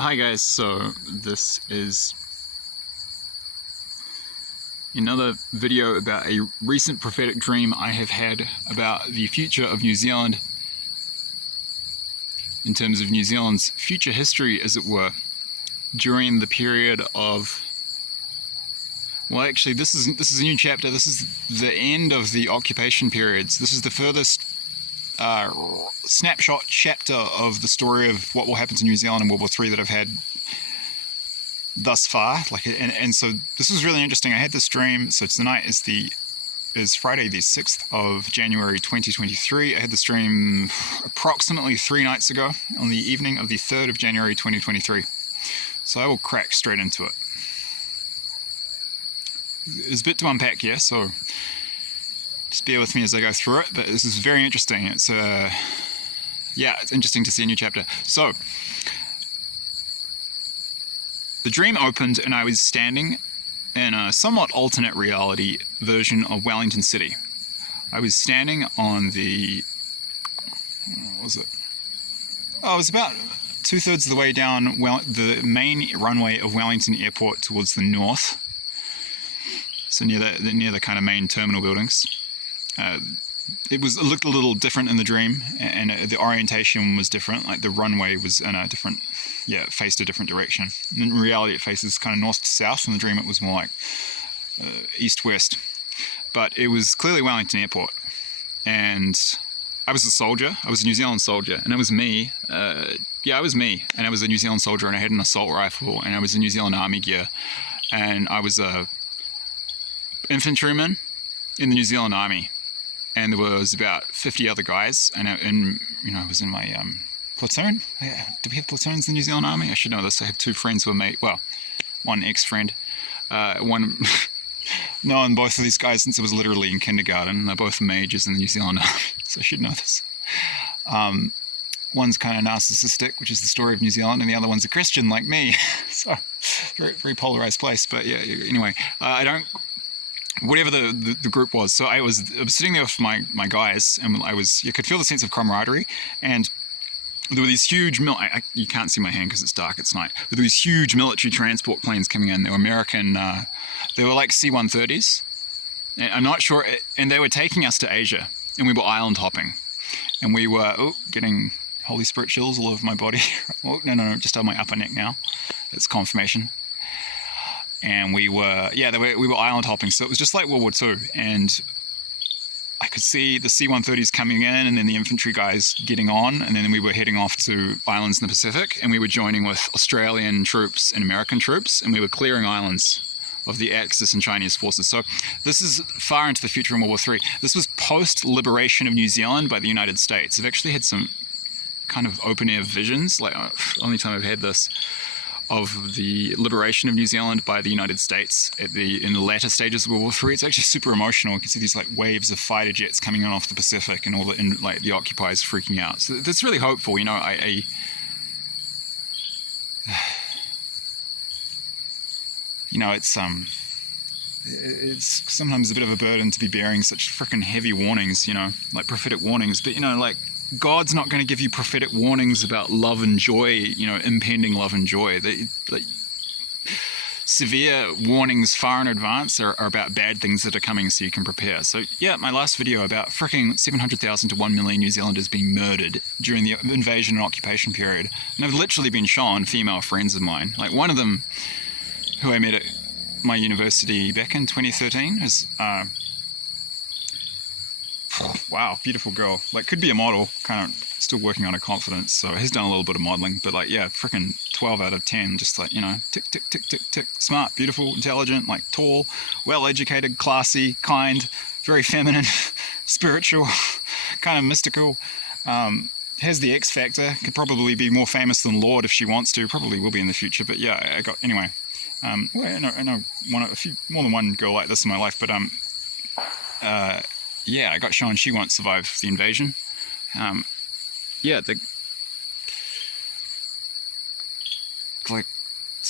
Hi guys, so this is another video about a recent prophetic dream I have had about the future of New Zealand in terms of New Zealand's future history, as it were, during the period of, well actually this is a new chapter. This is the end of the occupation periods. This is the furthest snapshot chapter of the story of what will happen to New Zealand in WW3 that I've had thus far. And so this was really interesting. I had this dream. So tonight is Friday the 6th of January 2023. I had this dream approximately 3 nights ago on the evening of the 3rd of January 2023. So I will crack straight into it. There's a bit to unpack here, so just bear with me as I go through it, but this is very interesting. It's interesting to see a new chapter. So the dream opened and I was standing in a somewhat alternate reality version of Wellington City. I was standing on the, what was it? Oh, it was about 2/3 of the way down the main runway of Wellington Airport towards the north. So near the kind of main terminal buildings. It looked a little different in the dream, and the orientation was different. Like the runway was in a different, it faced a different direction. In reality, it faces kind of north to south. In the dream, it was more like east-west. But it was clearly Wellington Airport, and I was a soldier. I was a New Zealand soldier, and it was me. I was me, and I was a New Zealand soldier, and I had an assault rifle, and I was in New Zealand Army gear, and I was a infantryman in the New Zealand Army. And there was about 50 other guys, and I was in my platoon. Do we have platoons in the New Zealand Army? I should know this. I have 2 friends who are one ex-friend, one known both of these guys since I was literally in kindergarten. They're both majors in the New Zealand Army, so I should know this. One's kind of narcissistic, which is the story of New Zealand, and the other one's a Christian like me. So very, very polarized place. But yeah, anyway, whatever the group was. So I was sitting there with my guys, and you could feel the sense of camaraderie, and there were these huge you can't see my hand because it's dark, it's night, but there were these huge military transport planes coming in. They were American, they were like C-130s, and I'm not sure, and they were taking us to Asia, and we were island hopping, and we were getting Holy Spirit chills all over my body. No, just on my upper neck now. It's confirmation. And we were island hopping, so it was just like World War II, and I could see the C-130s coming in, and then the infantry guys getting on, and then we were heading off to islands in the Pacific, and we were joining with Australian troops and American troops, and we were clearing islands of the Axis and Chinese forces. So this is far into the future in World War III. This was post-liberation of New Zealand by the United States. I've actually had some kind of open-air visions, like only time I've had this, of the liberation of New Zealand by the United States in the latter stages of World War III. It's actually super emotional. You can see these like waves of fighter jets coming in off the Pacific, and the occupiers freaking out. So that's really hopeful. It's sometimes a bit of a burden to be bearing such freaking heavy warnings, like prophetic warnings. But God's not going to give you prophetic warnings about love and joy, impending love and joy. Severe warnings far in advance are about bad things that are coming, so you can prepare. So yeah, my last video about freaking 700,000 to 1 million New Zealanders being murdered during the invasion and occupation period. And I've literally been shown female friends of mine. Like one of them, who I met at my university back in 2013, is... wow, beautiful girl. Like, could be a model, kind of still working on her confidence, so has done a little bit of modeling, but freaking 12 out of 10, just tick, tick, tick, tick, tick. Smart, beautiful, intelligent, tall, well-educated, classy, kind, very feminine, spiritual, kind of mystical, has the X factor, could probably be more famous than Lord if she wants to, probably will be in the future, but yeah, anyway. I know more than one girl like this in my life, but yeah, I got shown she won't survive the invasion. It's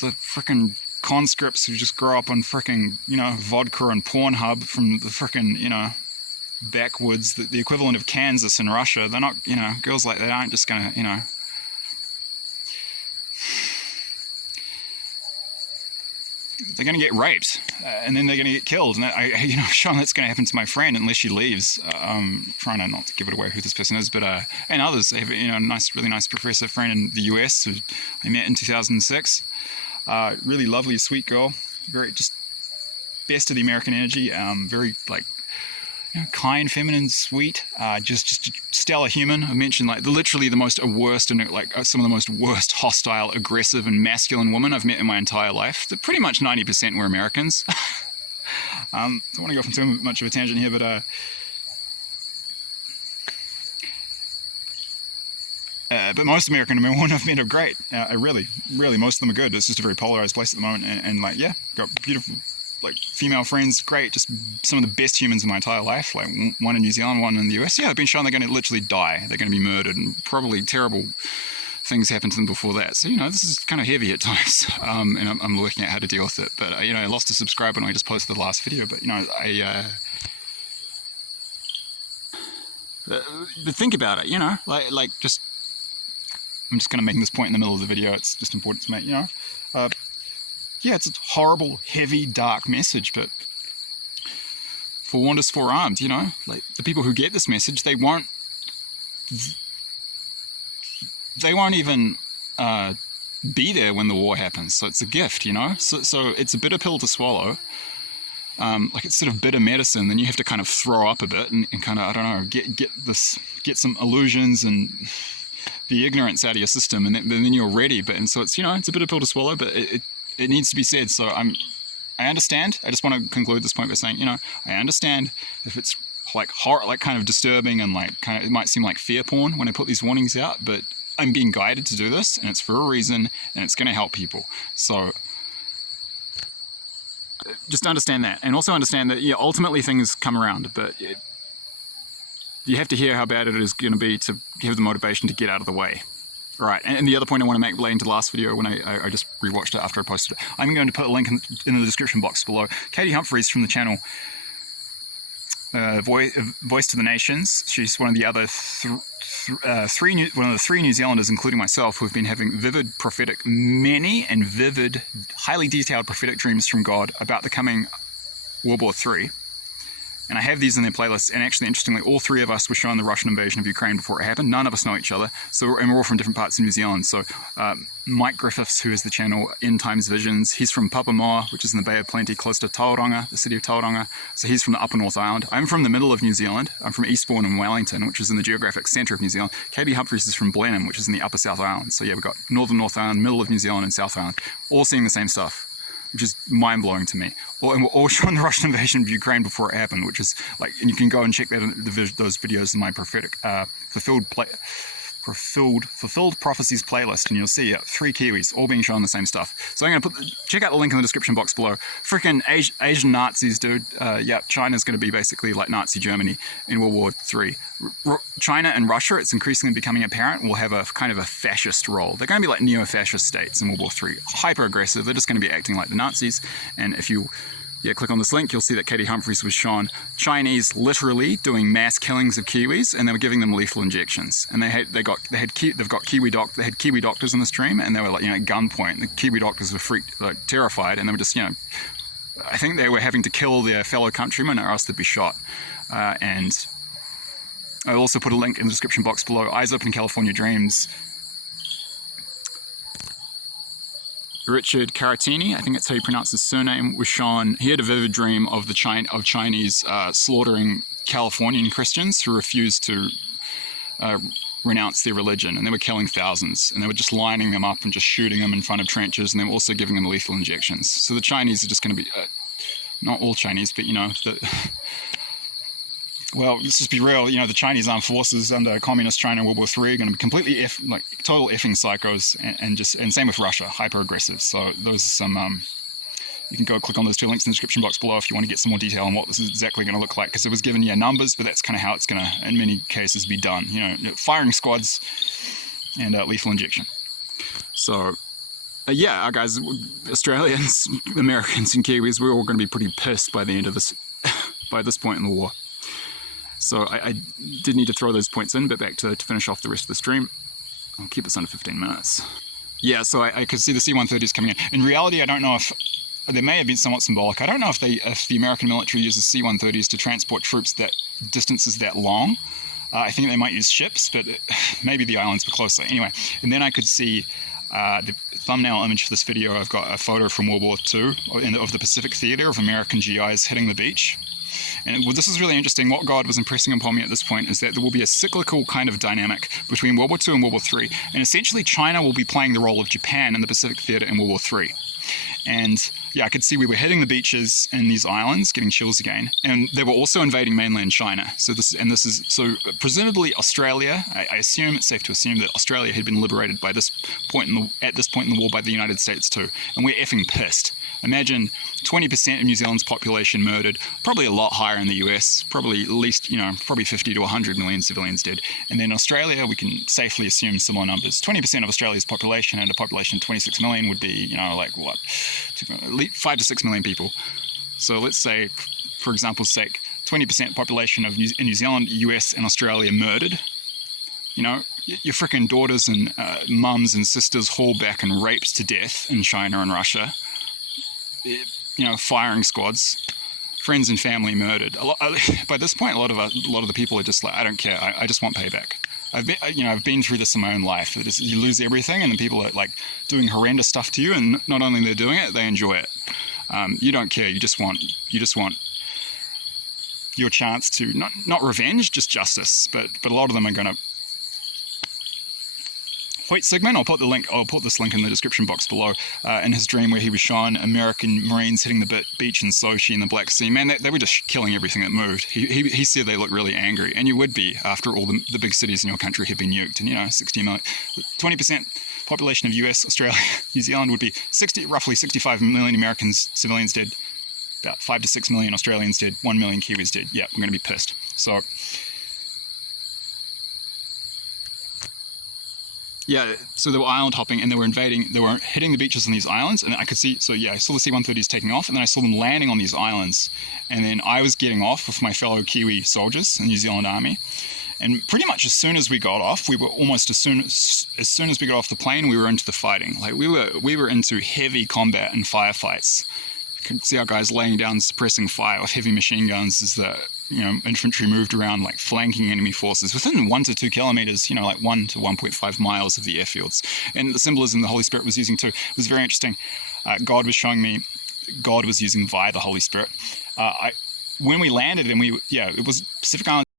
the frickin' conscripts who just grow up on frickin', vodka and Pornhub from the frickin', backwoods, the equivalent of Kansas in Russia. They're not, girls like that aren't just gonna, they're going to get raped, and then they're going to get killed. And Sean, that's going to happen to my friend unless she leaves. Trying to not to give it away who this person is, but and others. I have a really nice professor friend in the US who I met in 2006. Really lovely, sweet girl. Very just best of the American energy. Very like kind, feminine, sweet, just stellar human. I mentioned like literally the most worst and like some of the most worst, hostile, aggressive, and masculine women I've met in my entire life. Pretty much 90% were Americans. Don't want to go off on too much of a tangent here, but most American women I've met are great. Really, most of them are good. It's just a very polarized place at the moment, and like got beautiful. Like female friends, great, just some of the best humans in my entire life, like one in New Zealand, one in the US. I've been shown they're going to literally die, they're going to be murdered, and probably terrible things happen to them before that. So this is kind of heavy at times, and I'm looking at how to deal with it. But I lost a subscriber when I just posted the last video, but but think about it, like just I'm just kind of making this point in the middle of the video. It's just important to make, it's a horrible, heavy, dark message, but forewarned is forearmed, like the people who get this message, they won't even be there when the war happens. So it's a gift, so it's a bitter pill to swallow. Like it's sort of bitter medicine. Then you have to kind of throw up a bit and kind of, I don't know, get some illusions and the ignorance out of your system, and then you're ready. So it's it's a bitter pill to swallow, but it needs to be said. So I understand. I just want to conclude this point by saying, I understand if it's like horror, like kind of disturbing, and like kind of it might seem like fear porn when I put these warnings out, but I'm being guided to do this, and it's for a reason, and it's going to help people. So just understand that, and also understand that ultimately things come around, but you have to hear how bad it is going to be to have the motivation to get out of the way. Right, and the other point I want to make relating to the last video when I just rewatched it after I posted it, I'm going to put a link in the description box below. Katie Humphries from the channel Voice to the Nations. She's one of the other three New Zealanders, including myself, who have been having many and vivid, highly detailed prophetic dreams from God about the coming World War III. And I have these in their playlists, and actually, interestingly, all three of us were shown the Russian invasion of Ukraine before it happened. None of us know each other, and we're all from different parts of New Zealand. So Mike Griffiths, who is the channel End Times Visions, he's from Papamoa, which is in the Bay of Plenty, close to Tauranga, the city of Tauranga. So he's from the Upper North Island. I'm from the middle of New Zealand. I'm from Eastbourne and Wellington, which is in the geographic centre of New Zealand. Katie Humphries is from Blenheim, which is in the Upper South Island. So we've got Northern North Island, middle of New Zealand, and South Island, all seeing the same stuff, which is mind-blowing to me. And we're all showing the Russian invasion of Ukraine before it happened, which is like, and you can go and check that those videos in my prophetic fulfilled prophecies playlist, and you'll see 3 Kiwis all being shown the same stuff. So I'm going to check out the link in the description box below. Freaking Asian Nazis, dude. China's going to be basically like Nazi Germany in World War III. China and Russia, it's increasingly becoming apparent, will have a kind of a fascist role. They're going to be like neo-fascist states in World War III. Hyper-aggressive. They're just going to be acting like the Nazis. And if you click on this link, you'll see that Katie Humphries was shown Chinese literally doing mass killings of Kiwis, and they were giving them lethal injections. And they had Kiwi doctors in the stream, and they were like, at gunpoint. The Kiwi doctors were terrified, and they were just, I think they were having to kill their fellow countrymen or else they'd be shot. And I also put a link in the description box below. Eyes Open California Dreams. Richard Caratini, I think that's how you pronounce his surname, was shown. He had a vivid dream of the Chinese slaughtering Californian Christians who refused to renounce their religion, and they were killing thousands, and they were just lining them up and just shooting them in front of trenches, and they were also giving them lethal injections. So the Chinese are just going to be, not all Chinese, but well, let's just be real, the Chinese armed forces under communist China in World War III are going to be completely total effing psychos, and same with Russia, hyper aggressive. So those are some, you can go click on those 2 links in the description box below if you want to get some more detail on what this is exactly going to look like, because it was given numbers, but that's kind of how it's going to, in many cases, be done. Firing squads and lethal injection. So our guys, Australians, Americans, and Kiwis, we're all going to be pretty pissed by the end of this, by this point in the war. So I did need to throw those points in, but back to finish off the rest of the stream. I'll keep this under 15 minutes. Yeah, so I could see the C-130s coming in. In reality, I don't know if there may have been somewhat symbolic. I don't know if the American military uses C-130s to transport troops that distances that long. I think they might use ships, but maybe the islands were closer. Anyway, and then I could see the thumbnail image for this video. I've got a photo from World War II of the Pacific Theater of American GIs hitting the beach. And this is really interesting. What God was impressing upon me at this point is that there will be a cyclical kind of dynamic between World War II and World War III. And essentially China will be playing the role of Japan in the Pacific Theater in World War III. And yeah, I could see we were hitting the beaches in these islands, getting chills again, and they were also invading mainland China. So presumably Australia. I assume it's safe to assume that Australia had been liberated by this point at this point in the war by the United States too, and we're effing pissed. Imagine 20% of New Zealand's population murdered, probably a lot higher in the US, probably at least, probably 50 to 100 million civilians dead. And then Australia, we can safely assume similar numbers. 20% of Australia's population and a population of 26 million would be, like what, 5 to 6 million people. So let's say, for example's sake, 20% population of in New Zealand, US and Australia murdered. Your frickin' daughters and mums and sisters hauled back and raped to death in China and Russia. Firing squads, friends and family murdered. By this point, a lot of the people are just like, I don't care. I just want payback. I've been through this in my own life. You lose everything, and then people are like doing horrendous stuff to you, and not only they're doing it, they enjoy it. You don't care. You just want your chance to not revenge, just justice. But a lot of them are going to. Hoyt Sigmund, I'll put this link in the description box below, in his dream where he was shown American Marines hitting the beach in Sochi in the Black Sea. Man, they were just killing everything that moved. He said they looked really angry, and you would be after all the big cities in your country have been nuked. And 60 million, 20% population of US, Australia, New Zealand would be roughly 65 million Americans, civilians dead, about 5 to 6 million Australians dead, 1 million Kiwis dead. Yeah, I'm going to be pissed. So. Yeah, so they were island hopping and they were hitting the beaches on these islands, and I could see, I saw the C-130s taking off, and then I saw them landing on these islands, and then I was getting off with my fellow Kiwi soldiers in the New Zealand Army, and pretty much as soon as we got off, we were almost as soon as we got off the plane, we were into the fighting. Like we were into heavy combat and firefights. You could see our guys laying down suppressing fire with heavy machine guns as the infantry moved around, like flanking enemy forces within 1 to 2 kilometers, like 1 to 1.5 miles of the airfields. And the symbolism the Holy Spirit was using too was very interesting. God was showing me God was using via the Holy Spirit. When we landed, and it was Pacific Islands.